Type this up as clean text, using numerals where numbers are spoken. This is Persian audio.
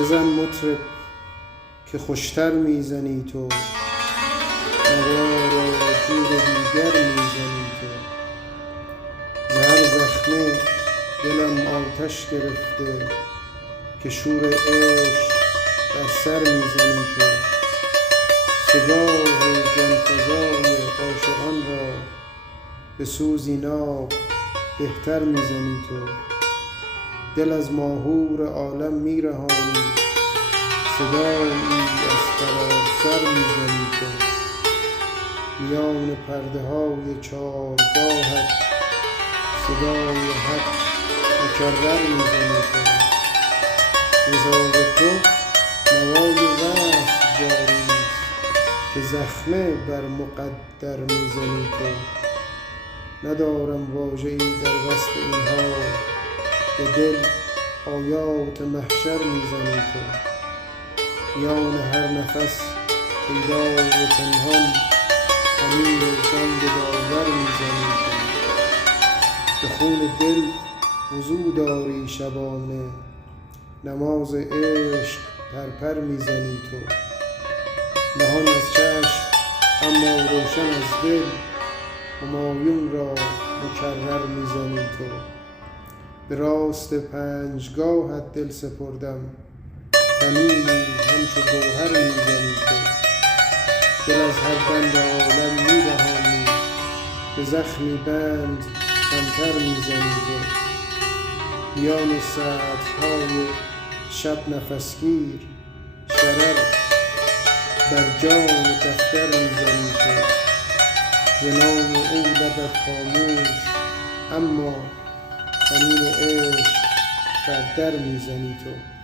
بزن مطرب که خوشتر میزنی تو، نوا را جور دیگر میزنی تو. ز هر زخمه دلم آتش گرفته، که شور عشق بر سر میزنی تو. سگاه جانفزای عاشقان را به سوزی ناب بهتر میزنی تو. دل از ماهور عالم میرهانی، صدایی از سراسر میزنی تو. میان پرده های چارگاهت صدای حق مکرر میزنی تو. نزاع تو نوای وصل جاری است، که زخمه بر مقدر میزنی تو. ندارم واژه‌ای در وصف این حال، به دل آیات محشر میزنی تو. میان هر نفس پیدا و پنهان امیر بانگ داور میزنی تو. به خون دل وضو داری شبانه، نماز عشق پرپر میزنی تو. نهان از چشم اما روشن از دل، همایون را مکرر میزنی تو. به راست پنجگاهت دل سپردم، تنینی همچو گوهر میزنی تو. دل از هر بند عالم میرهانی، به زخمی بند کمتر میزنی تو. میان سطرهای شب نفسگیر، شرر بر جان دفتر میزنی تو. ز نام او لبت خاموش، اما طنین عشق بر در میزنی تو.